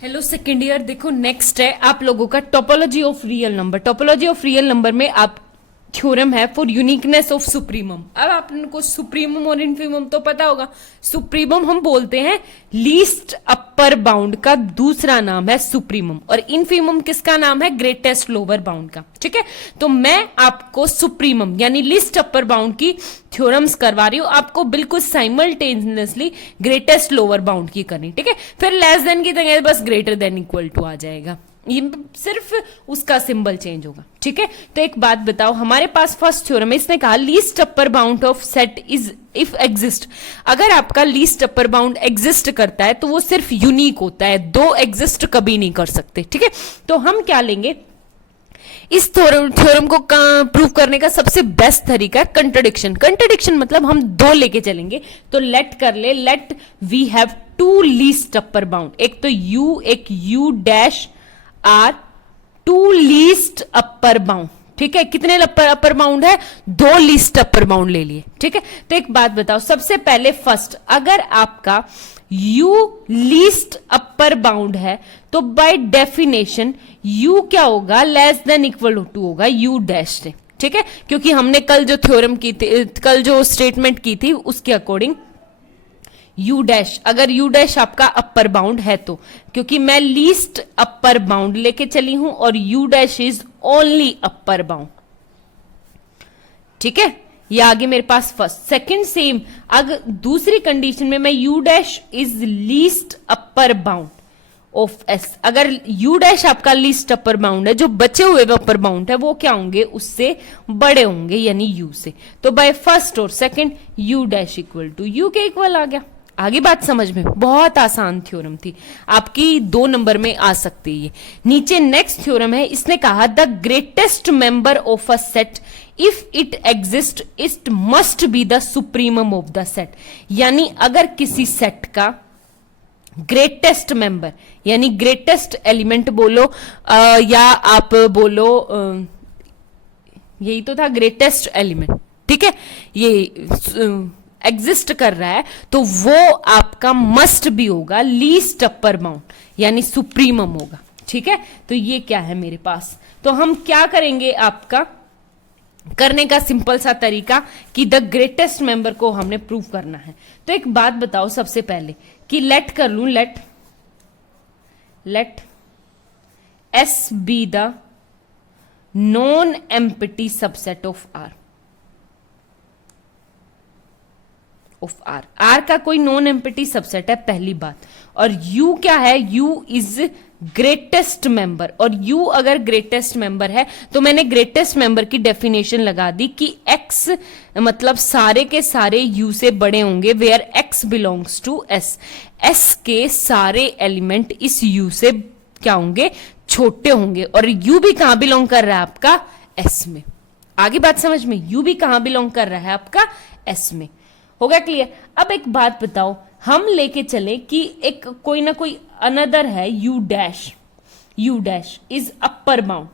Hello second year. देखो next है आप लोगों का topology of real number. Topology of real number में आप थ्योरम है फॉर यूनिकनेस ऑफ सुप्रीमम। अब आपको सुप्रीमम और इन्फीमम तो पता होगा। सुप्रीमम हम बोलते हैं लीस्ट अपर बाउंड का दूसरा नाम है सुप्रीमम, और इन्फीमम किसका नाम है? ग्रेटेस्ट लोअर बाउंड का। ठीक है, तो मैं आपको सुप्रीमम यानी लीस्ट अपर बाउंड की थ्योरम्स करवा रही हूं, आपको बिल्कुल साइमल्टेनियसली ग्रेटेस्ट लोअर बाउंड की करनी। ठीक है, फिर लेस देन की जगह बस ग्रेटर देन इक्वल टू आ जाएगा, ये सिर्फ उसका सिंबल चेंज होगा। ठीक है, तो एक बात बताओ, हमारे पास फर्स्ट थ्योरम है, इसने कहा least upper bound of set is if exist. अगर आपका लीस्ट अपर बाउंड एग्जिस्ट करता है तो वो सिर्फ यूनिक होता है, दो एग्जिस्ट कभी नहीं कर सकते। ठीक है, तो हम क्या लेंगे, इस थ्योरम को प्रूव करने का सबसे बेस्ट तरीका है कंट्रडिक्शन। कंट्रडिक्शन मतलब हम दो लेके चलेंगे, तो लेट कर ले, let we have two least upper bound, एक तो यू एक u dash R, two least upper bound. ठीक है, कितने अपर बाउंड है? दो लीस्ट अपर बाउंड ले लिए। ठीक है, तो एक बात बताओ, सबसे पहले फर्स्ट, अगर आपका u लीस्ट अपर बाउंड है तो बाय डेफिनेशन u क्या होगा? लेस देन इक्वल टू होगा u डैश से। ठीक है, क्योंकि हमने कल जो थ्योरम की थी, कल जो स्टेटमेंट की थी उसके अकॉर्डिंग u डैश, अगर u डैश आपका अपर बाउंड है तो, क्योंकि मैं लीस्ट अपर बाउंड लेके चली हूं और u dash is only upper bound. ठीक है, ये आगे मेरे पास फर्स्ट। सेकंड सेम, अगर दूसरी कंडीशन में मैं u dash is least upper bound of s, अगर u डैश आपका लीस्ट अपर बाउंड है, जो बचे हुए अपर बाउंड है वो क्या होंगे? उससे बड़े होंगे, यानी u से। तो बाय फर्स्ट और second u dash equal to u के इक्वल आ गया। आगे बात समझ में? बहुत आसान थ्योरम थी, आपकी 2 नंबर में आ सकती है। नीचे नेक्स्ट थ्योरम है, इसने कहा the greatest member of a set if it exist it must be the supremum of the set. यानी अगर किसी सेट का ग्रेटेस्ट मेंबर यानी ग्रेटेस्ट एलिमेंट बोलो या आप बोलो यही तो था ग्रेटेस्ट एलिमेंट। ठीक है, ये एग्जिस्ट कर रहा है तो वो आपका मस्ट भी होगा लीस्ट अपर बाउंड यानी सुप्रीमम होगा। ठीक है, तो ये क्या है मेरे पास, तो हम क्या करेंगे, आपका करने का सिंपल सा तरीका कि द ग्रेटेस्ट मेंबर को हमने प्रूव करना है। तो एक बात बताओ सबसे पहले कि लेट कर लूं, let S be the non empty subset of R. Of R, R का कोई नॉन एम्प्टी सबसेट है पहली बात, और u क्या है? u इज ग्रेटेस्ट मेंबर, और u अगर ग्रेटेस्ट मेंबर है तो मैंने ग्रेटेस्ट मेंबर की डेफिनेशन लगा दी कि x मतलब सारे के सारे u से बड़े होंगे, where x belongs to s, s के सारे एलिमेंट इस u से क्या होंगे? छोटे होंगे, और u भी कहां बिलोंग कर रहा है? आपका s में। आगे बात समझ में? u भी कहां बिलोंग कर रहा है? आपका s में। हो गया क्लियर? अब एक बात बताओ, हम लेके चले कि एक कोई ना कोई अनदर है u dash is upper bound.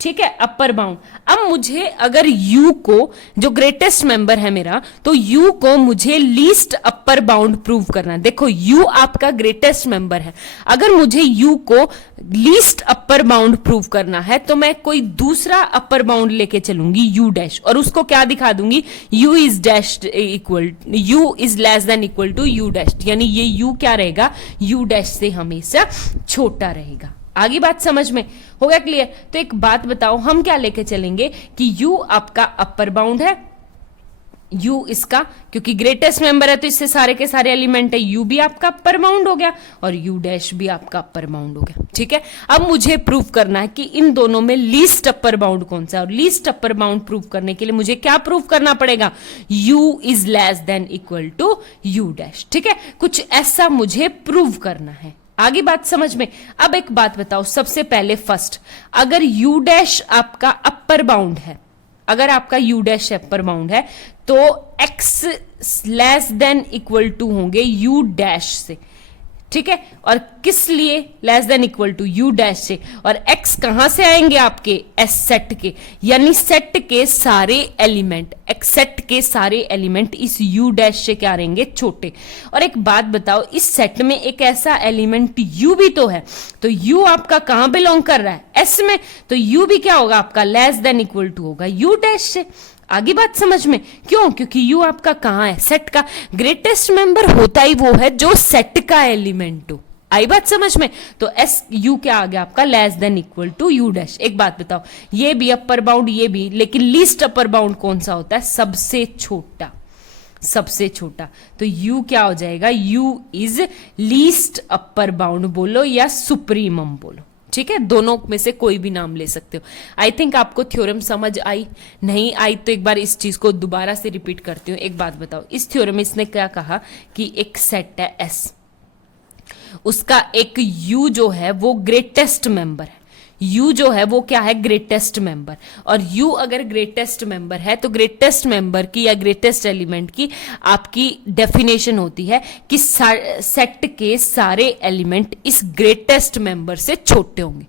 ठीक है, अपर बाउंड। अब मुझे अगर u को, जो ग्रेटेस्ट मेंबर है मेरा, तो u को मुझे लीस्ट अपर बाउंड प्रूव करना है। देखो u आपका ग्रेटेस्ट मेंबर है, अगर मुझे u को लीस्ट अपर बाउंड प्रूव करना है तो मैं कोई दूसरा अपर बाउंड लेके चलूंगी u डैश, और उसको क्या दिखा दूंगी? u is dash equal, u is less than equal to u dash, यानी ये u क्या रहेगा? u डैश से हमेशा छोटा रहेगा। आगे बात समझ में? हो गया क्लियर? तो एक बात बताओ, हम क्या लेके चलेंगे कि u आपका अपर बाउंड है, u इसका, क्योंकि ग्रेटेस्ट मेंबर है तो इससे सारे के सारे एलिमेंट है, u भी आपका अपर बाउंड हो गया और u डैश भी आपका अपर बाउंड हो गया। ठीक है, अब मुझे प्रूव करना है कि इन दोनों में लीस्ट अपर बाउंड कौन सा है, और लीस्ट अपर बाउंड प्रूव करने के लिए मुझे क्या प्रूव करना पड़ेगा? u is less than equal to u dash. ठीक है, कुछ ऐसा मुझे प्रूव करना है। आगे बात समझ में? अब एक बात बताओ, सबसे पहले फर्स्ट, अगर u डैश आपका अपर बाउंड है, अगर आपका u डैश अपर बाउंड है तो x less than equal to होंगे u डैश से। ठीक है, और किस लिए less than equal to u dash से, और x कहां से आएंगे आपके एस सेट के, यानी सेट के सारे एलिमेंट, एक्स सेट के सारे एलिमेंट इस u डैश से क्या रहेंगे, छोटे। और एक बात बताओ, इस सेट में एक ऐसा एलिमेंट u भी तो है, तो u आपका कहां बिलोंग कर रहा है, s में, तो u भी क्या होगा आपका लेस देन इक्वल टू होगा u डैश से। आगे बात समझ में, क्यों, क्योंकि यू आपका कहां है, सेट का। ग्रेटेस्ट मेंबर होता ही वो है जो सेट का एलिमेंट हो। आई बात समझ में, तो एस यू क्या आ गया आपका less than equal to u dash. एक बात बताओ, ये भी अपर बाउंड, ये भी, लेकिन लीस्ट अपर बाउंड कौन सा होता है, सबसे छोटा, सबसे छोटा। तो u क्या हो जाएगा, u is least upper bound बोलो या सुप्रीमम बोलो, ठीक है, दोनों में से कोई भी नाम ले सकते हो। आई थिंक आपको थ्योरम समझ आई, नहीं आई तो एक बार इस चीज को दोबारा से रिपीट करती हूँ। एक बात बताओ, इस थ्योरम में इसने क्या कहा कि एक सेट है S, उसका एक U जो है वो ग्रेटेस्ट मेंबर है, U जो है वो क्या है, ग्रेटेस्ट मेंबर, और U अगर ग्रेटेस्ट मेंबर है तो ग्रेटेस्ट मेंबर की या ग्रेटेस्ट एलिमेंट की आपकी डेफिनेशन होती है कि सेट के सारे एलिमेंट इस ग्रेटेस्ट मेंबर से छोटे होंगे,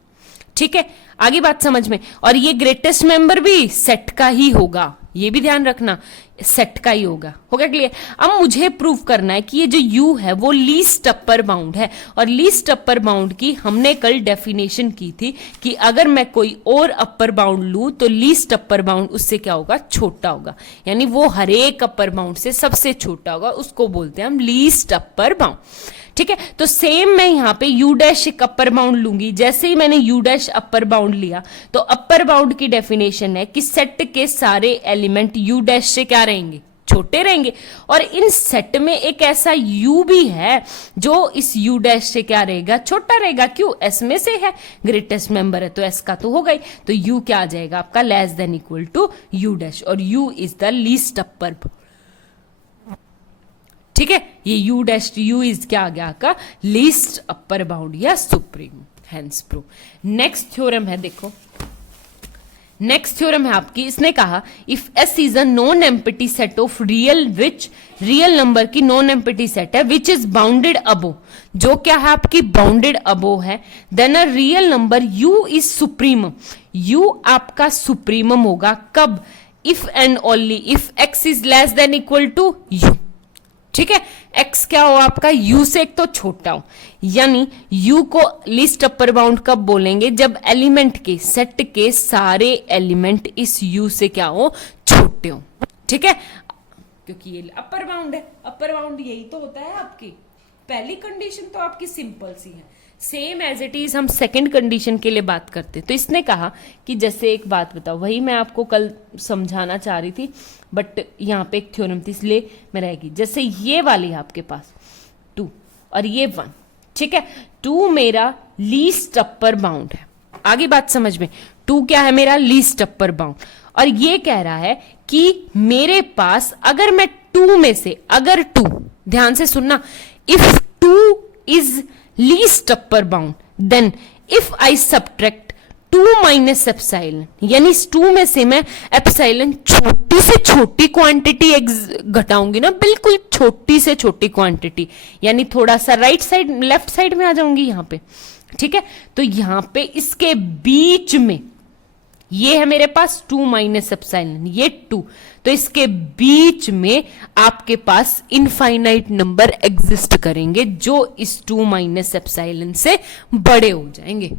ठीक है। आगे बात समझ में, और ये ग्रेटेस्ट मेंबर भी सेट का ही होगा, ये भी ध्यान रखना, सेट का ही होगा क्लियर। अब मुझे प्रूव करना है कि ये जो U है वो लीस्ट अपर बाउंड है, और लीस्ट अपर बाउंड की हमने कल डेफिनेशन की थी कि अगर मैं कोई और अपर बाउंड लूं तो लीस्ट अपर बाउंड उससे क्या होगा, छोटा होगा, यानी वो हर एक अपर बाउंड से सबसे छोटा होगा, उसको बोलते हैं हम लीस्ट अपर बाउंड, ठीक है। तो सेम मैं यहाँ पे u डैश एक अपर बाउंड लूंगी, जैसे ही मैंने u डैश अपर बाउंड लिया तो अपर बाउंड की डेफिनेशन है कि सेट के सारे एलिमेंट u डैश से क्या रहेंगे, छोटे रहेंगे, और इन सेट में एक ऐसा u भी है जो इस u डैश से क्या रहेगा, छोटा रहेगा। क्यों, s में से है, ग्रेटेस्ट मेंबर है तो s का तो होगा ही, तो u क्या आ जाएगा आपका less than equal to u dash, और u is the least upper, ठीक है। ये u डैश u इज क्या आ गया आपका, लीस्ट अपर बाउंड या supreme, hence prove. Next theorem है, देखो नेक्स्ट थ्योरम है आपकी, इसने कहा if S is a non empty set of real, which real number की नॉन एम्प्टी सेट है, विच इज बाउंडेड अबो, जो क्या है आपकी बाउंडेड अबो है, then a real number u is supremum, u आपका सुप्रीमम होगा कब, if and only if x is less than equal to u, ठीक है। x क्या हो आपका, u से एक तो छोटा हो, यानी u को लिस्ट अपर बाउंड कब बोलेंगे, जब एलिमेंट के सेट के सारे एलिमेंट इस u से क्या हो, छोटे हो, ठीक है, क्योंकि ये अपर बाउंड है, अपर बाउंड यही तो होता है आपकी, पहली कंडीशन तो आपकी सिंपल सी है। सेम एज इट इज हम सेकंड कंडीशन के लिए बात करते हैं। तो इसने कहा कि जैसे एक बात बताओ, वही मैं आपको कल समझाना चाह रही थी बट यहाँ पे एक थ्योरम थी इसलिए मैं रहेगी, जैसे ये वाली आपके पास 2 और ये 1, ठीक है, 2 मेरा लीस्ट अपर बाउंड है, आगे बात समझ में, 2 क्या है मेरा लीस्ट अपर बाउंड, और ये कह रहा है कि मेरे पास अगर मैं 2 में से अगर 2, ध्यान से सुनना, if 2 is least upper bound then if I subtract 2 minus epsilon, यानी इस 2 में से मैं एप्सिलॉन छोटी से छोटी क्वांटिटी घटाऊंगी ना, बिल्कुल छोटी से छोटी क्वांटिटी, यानी थोड़ा सा राइट साइड लेफ्ट साइड में आ जाऊंगी यहाँ पे, ठीक है। तो यहाँ पे इसके बीच में ये है मेरे पास 2 माइनस एप्सिलॉन, ये 2, तो इसके बीच में आपके पास इनफाइनाइट नंबर एग्जिस्ट करेंगे जो इस 2 माइनस एप्सिलॉन से बड़े हो जाएंगे,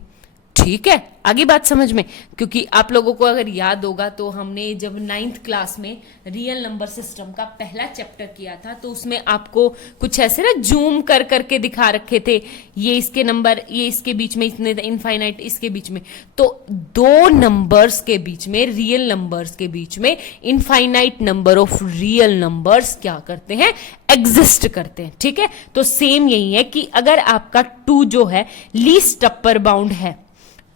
ठीक है। आगे बात समझ में, क्योंकि आप लोगों को अगर याद होगा तो हमने जब 9th क्लास में रियल नंबर सिस्टम का पहला चैप्टर किया था तो उसमें आपको कुछ ऐसे ना जूम कर करके दिखा रखे थे, ये इसके नंबर, ये इसके बीच में इतने इनफाइनाइट, इसके बीच में, तो 2 नंबर्स के बीच में, रियल नंबर्स के बीच में infinite number of real numbers क्या करते हैं, एग्जिस्ट करते हैं, ठीक है। तो सेम यही है कि अगर आपका 2 जो है लीस्ट अपर बाउंड है,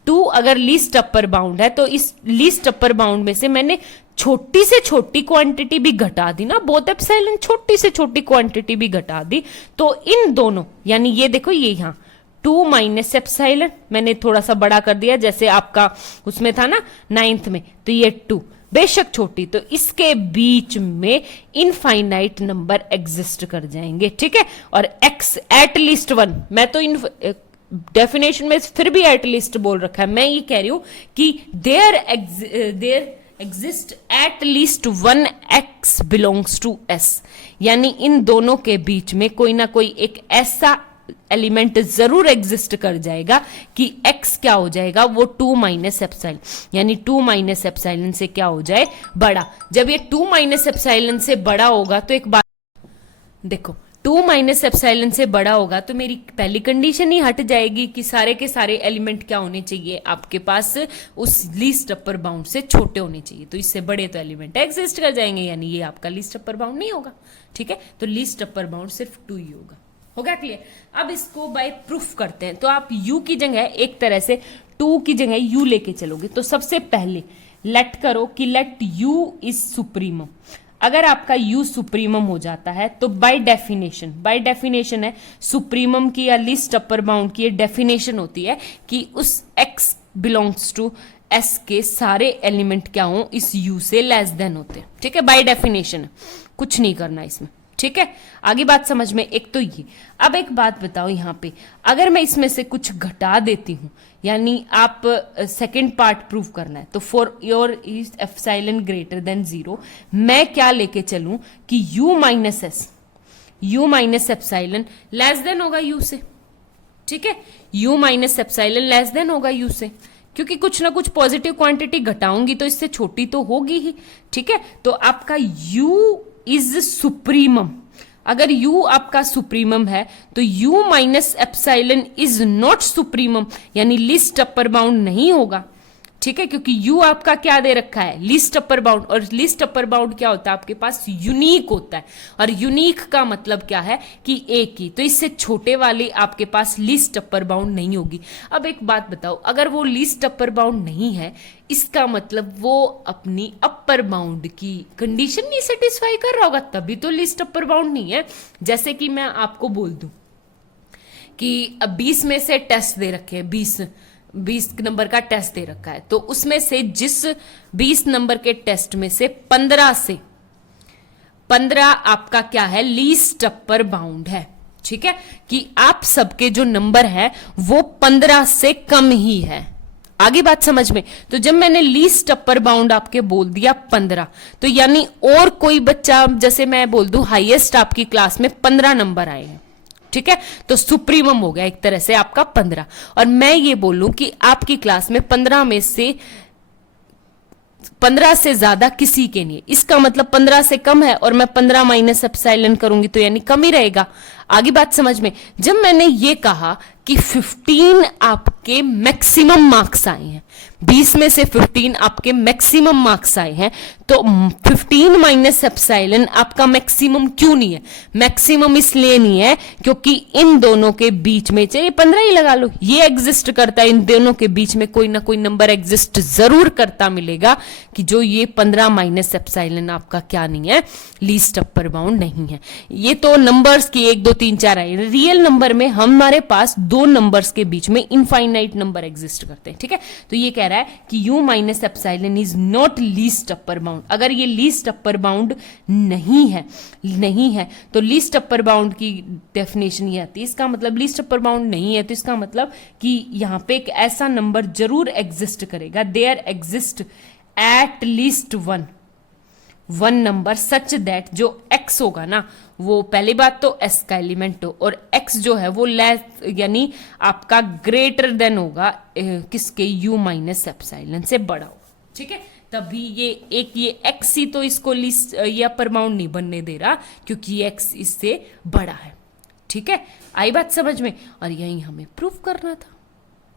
2 अगर लीस्ट अपर बाउंड है तो इस लीस्ट अपर बाउंड में से मैंने छोटी से छोटी क्वांटिटी भी घटा दी ना, बोथ एप्सिलॉन छोटी से छोटी क्वांटिटी भी घटा दी, तो इन दोनों, यानी ये देखो ये यहाँ 2 माइनस एप्सिलॉन मैंने थोड़ा सा बड़ा कर दिया, जैसे आपका उसमें था ना 9th में, तो ये 2, बेशक छोटी, तो इसके बीच में इनफाइनाइट नंबर एग्जिस्ट कर जाएंगे, ठीक है। और x एट लीस्ट 1, मैं तो इन डेफिनेशन में फिर भी एट लीस्ट बोल रखा है, मैं ये कह रही हूं कि there exist at least 1 x belongs to s, यानी इन दोनों के बीच में कोई ना कोई एक ऐसा एलिमेंट जरूर एग्जिस्ट कर जाएगा कि x क्या हो जाएगा, वो 2 माइनस एप्सिलॉन, यानी 2 माइनस एप्सिलॉन से क्या हो जाए, बड़ा। जब ये 2 माइनस एप्सिलॉन से बड़ा होगा तो एक बात देखो, 2 माइनस एप्सिलॉन से बड़ा होगा तो मेरी पहली कंडीशन ही हट जाएगी कि सारे के सारे एलिमेंट क्या होने चाहिए आपके पास, उस लीस्ट अपर बाउंड से छोटे होने चाहिए। तो इससे बड़े तो एलिमेंट एग्जिस्ट कर जाएंगे, यानी ये आपका लीस्ट अपर बाउंड नहीं होगा, ठीक है। तो लीस्ट अपर बाउंड सिर्फ 2 ही होगा। हो गया क्लियर? अब इसको बाय प्रूफ करते हैं। तो आप u की जगह एक तरह से 2 की जगह u लेके चलोगे। तो सबसे पहले लेट करो कि लेट u इज सुप्रीमम। अगर आपका u सुप्रीमम हो जाता है तो बाय डेफिनेशन है सुप्रीमम की या लीस्ट अपर बाउंड की डेफिनेशन होती है कि उस x बिलोंग्स टू s के सारे एलिमेंट क्या हो, इस u से लेस देन होते हैं, ठीक है। बाय डेफिनेशन, कुछ नहीं करना इसमें, ठीक है। आगे बात समझ में, एक तो ये। अब एक बात बताओ यहां पे, अगर मैं इसमें से कुछ घटा देती हूं, यानी आप सेकंड पार्ट प्रूव करना है, तो for your is epsilon greater than 0, मैं क्या लेके चलूं कि u minus epsilon less than होगा u से, ठीक है। u minus epsilon less than होगा u से, क्योंकि कुछ ना कुछ पॉजिटिव क्वांटिटी घटाऊंगी तो इससे छोटी तो होगी ही, ठीक है। तो आपका u इज सुप्रीमम। अगर u आपका सुप्रीमम है तो u minus epsilon is not supremum, यानी लीस्ट अपर बाउंड नहीं होगा, ठीक है। क्योंकि u आपका क्या दे रखा है, लीस्ट अपर बाउंड, और लीस्ट अपर बाउंड क्या होता है आपके पास, यूनिक होता है। और यूनिक का मतलब क्या है कि एक ही, तो इससे छोटे वाले आपके पास लीस्ट अपर बाउंड नहीं होगी। अब एक बात बताओ, अगर वो लीस्ट अपर बाउंड नहीं है, इसका मतलब वो अपनी अपर बाउंड की कंडीशन नहीं सेटिस्फाई कर रहा होगा, तभी तो लीस्ट अपर बाउंड नहीं है। जैसे कि मैं आपको बोल दूं कि अब 20 में से टेस्ट दे रखे हैं, 20 नंबर का टेस्ट दे रखा है, तो उसमें से जिस 20 नंबर के टेस्ट में से 15 आपका क्या है, लीस्ट अपर बाउंड है, ठीक है। कि आप सबके जो नंबर है वो 15 से कम ही है। आगे बात समझ में? तो जब मैंने लीस्ट अपर बाउंड आपके बोल दिया 15, तो यानी और कोई बच्चा, जैसे मैं बोल दूं हाईएस्ट आपकी क्लास में 15 नंबर आए हैं, ठीक है, तो सुप्रीमम हो गया एक तरह से आपका 15। और मैं ये बोलूं कि आपकी क्लास में 15 में से 15 से ज्यादा किसी के नहीं, इसका मतलब 15 से कम है और मैं 15 माइनस एप्सिलॉन करूंगी तो यानी कम ही रहेगा। आगे बात समझ में? जब मैंने ये कहा कि 15 आपके मैक्सिमम मार्क्स आए हैं, 20 में से 15 आपके मैक्सिमम मार्क्स आए हैं, तो 15 माइनस एप्सिलॉन आपका मैक्सिमम क्यों नहीं है? मैक्सिमम इसलिए नहीं है क्योंकि इन दोनों के बीच में, चाहिए 15 ही लगा लो, ये एग्जिस्ट करता है, इन दोनों के बीच में कोई ना कोई नंबर एग्जिस्ट जरूर करता मिलेगा कि जो ये 15 माइनस एप्सिलॉन आपका क्या नहीं है, लीस्ट अपर बाउंड नहीं है। ये तो नंबर्स की 1 2 3 4 आई, रियल नंबर में हमारे पास 2 नंबर्स के बीच में इनफाइनाइट नंबर एग्जिस्ट करते हैं, ठीक है। तो ये कह रहा है कि u minus epsilon is not least upper bound. अगर ये लीस्ट अपर बाउंड नहीं है तो लीस्ट अपर बाउंड की डेफिनेशन ये आती है, इसका मतलब लीस्ट अपर बाउंड नहीं है, तो इसका मतलब कि यहां पे एक ऐसा नंबर जरूर एग्जिस्ट करेगा, there exist at least one number such that जो x होगा ना, वो पहली बात तो s का एलिमेंट हो, और x जो है वो लेस, यानी आपका ग्रेटर देन होगा किसके, u माइनस एप्सिलॉन से बड़ा हो, ठीक है। तभी ये x ही तो इसको लिस्ट ये अपर बाउंड नहीं बनने दे रहा, क्योंकि x इससे बड़ा है, ठीक है। आई बात समझ में? और यही हमें प्रूफ करना था।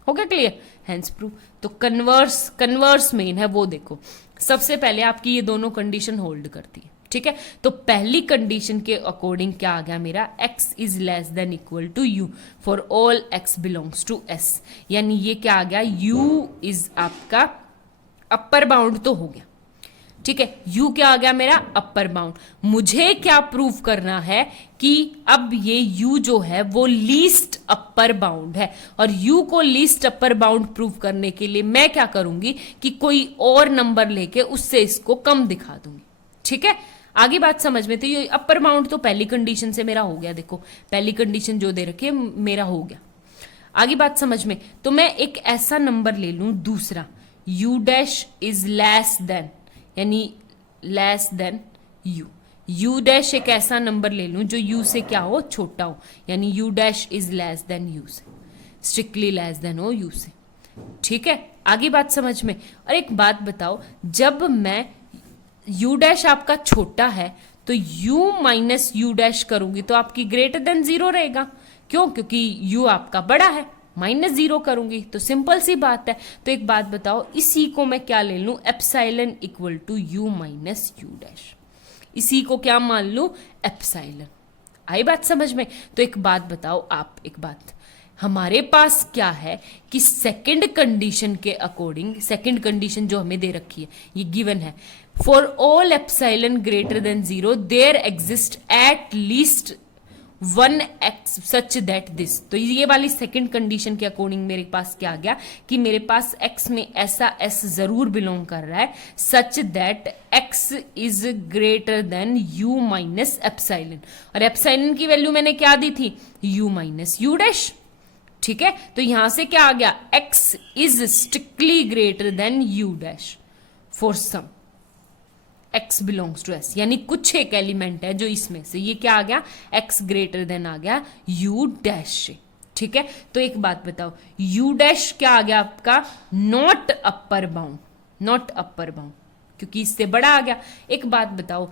हो गया क्लियर? Hence proof. तो कन्वर्स मेन है वो देखो, सबसे पहले आपकी ये दोनों कंडीशन होल्ड करती है, ठीक है। तो पहली कंडीशन के अकॉर्डिंग क्या आ गया मेरा, x is less than equal to u all ऑल x बिलोंग्स टू s, यानी ये क्या आ गया, u इज आपका अपर बाउंड तो हो गया, ठीक है, u क्या आ गया मेरा अपर बाउंड। मुझे क्या प्रूव करना है कि अब ये u जो है वो लीस्ट अपर बाउंड है, और u को लीस्ट अपर बाउंड प्रूव करने के लिए मैं क्या करूंगी कि कोई और नंबर लेके उससे इसको कम दिखा दूंगी। ठीक है, आगे बात समझ में। तो ये अपर बाउंड तो पहली कंडीशन से मेरा हो गया, देखो पहली कंडीशन जो दे रखी है मेरा हो गया। आगे बात समझ में। तो मैं एक ऐसा नंबर ले लूं दूसरा, u dash is less then, यानी लेस देन u डैश एक ऐसा नंबर ले लूं जो u से क्या हो, छोटा हो, यानी u dash is less than u से, स्ट्रिक्टली लेस देन हो u से। ठीक है, आगे बात समझ में। और एक बात बताओ, जब मैं u डैश आपका छोटा है तो u माइनस u डैश करूंगी तो आपकी ग्रेटर देन 0 रहेगा। क्यों? क्योंकि u आपका बड़ा है, माइनस 0 करूंगी तो सिंपल सी बात है। तो एक बात बताओ, इसी को मैं क्या ले लूं, epsilon equal to u minus u dash, इसी को क्या मान लूं, एप्साइलन। आई बात समझ में। तो एक बात बताओ आप, एक बात, हमारे पास क्या है कि सेकंड कंडीशन के अकॉर्डिंग, सेकंड कंडीशन जो हमें दे रखी है ये गिवन है, for all epsilon greater than 0 there exist at least 1 x such that this. तो ये वाली सेकंड कंडीशन के अकॉर्डिंग मेरे पास क्या आ गया कि मेरे पास x में ऐसा s जरूर बिलोंग कर रहा है such that x is greater than u minus epsilon, और एप्साइलन की वैल्यू मैंने क्या दी थी, u माइनस u डैश। ठीक है, तो यहां से क्या आ गया, x is strictly greater than u dash for some x belongs to s, यानी कुछ एक एलिमेंट है जो इसमें से, ये क्या आ गया, x ग्रेटर देन आ गया u डैश से। ठीक है, तो एक बात बताओ, u डैश क्या आ गया आपका, not upper bound, not upper bound, क्योंकि इससे बड़ा आ गया। एक बात बताओ,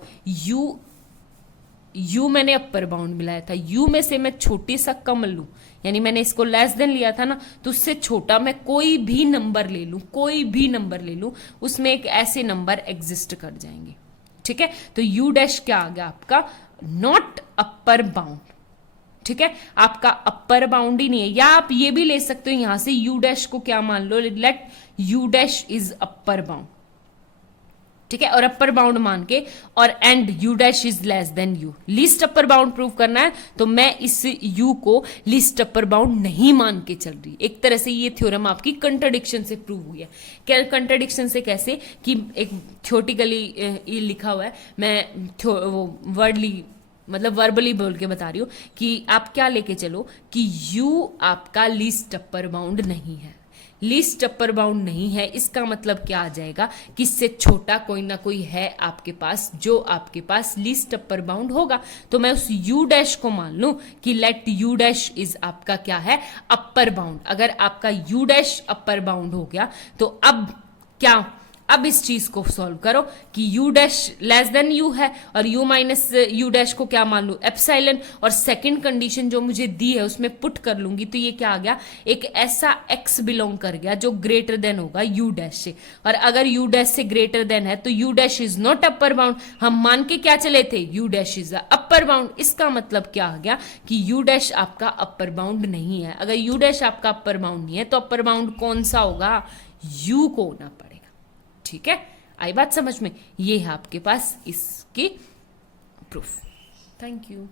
u मैंने अपर बाउंड मिलाया था, u में से मैं छोटी सा कम लूं, यानी मैंने इसको लेस देन लिया था ना, तो उससे छोटा मैं कोई भी नंबर ले लूं, कोई भी नंबर ले लूं, उसमें एक ऐसे नंबर एग्जिस्ट कर जाएंगे। ठीक है, तो u डैश क्या आ गया आपका, नॉट अपर बाउंड। ठीक है, आपका अपर बाउंड ही नहीं है, या आप ये भी ले सकते हो यहां से u डैश को क्या मान लो, let u dash is upper bound. ठीक है, और अपर बाउंड मान के, और and u dash is less than u, least upper bound prove करना है तो मैं इस u को लीस्ट अपर बाउंड नहीं मान के चल रही। एक तरह से ये थ्योरम आपकी कंट्राडिक्शन से प्रूव हुई है। क्या कंट्राडिक्शन से, कैसे कि एक थ्योरेटिकली ये लिखा हुआ है, मैं वो वर्डली मतलब वर्बली बोल के बता रही हूँ कि आप क्या लेके चलो कि u आपका लीस्ट अपर बाउंड नहीं है, लीस्ट अपर बाउंड नहीं है, इसका मतलब क्या आ जाएगा कि इससे छोटा कोई ना कोई है आपके पास जो आपके पास लीस्ट अपर बाउंड होगा। तो मैं उस u डैश को मान लूं कि लेट u डैश इज आपका क्या है, अपर बाउंड। अगर आपका u डैश अपर बाउंड हो गया तो अब क्या, अब इस चीज को सॉल्व करो कि u dash less than u है और u माइनस u डैश को क्या मान लू, एप्साइलन, और सेकंड कंडीशन जो मुझे दी है उसमें पुट कर लूंगी तो ये क्या आ गया, एक ऐसा x बिलोंग कर गया जो ग्रेटर देन होगा u डैश से। और अगर u डैश से ग्रेटर देन है तो u dash is not upper bound, हम मान के क्या चले थे, u dash is upper bound. इसका मतलब क्या आ गया कि u डैश आपका अपर बाउंड नहीं है। अगर u डैश आपका अपर बाउंड नहीं है तो अपर बाउंड कौन सा होगा, u को होना पड़ेगा। ठीक है, आई बात समझ में। ये है आपके पास इसकी प्रूफ। Thank you.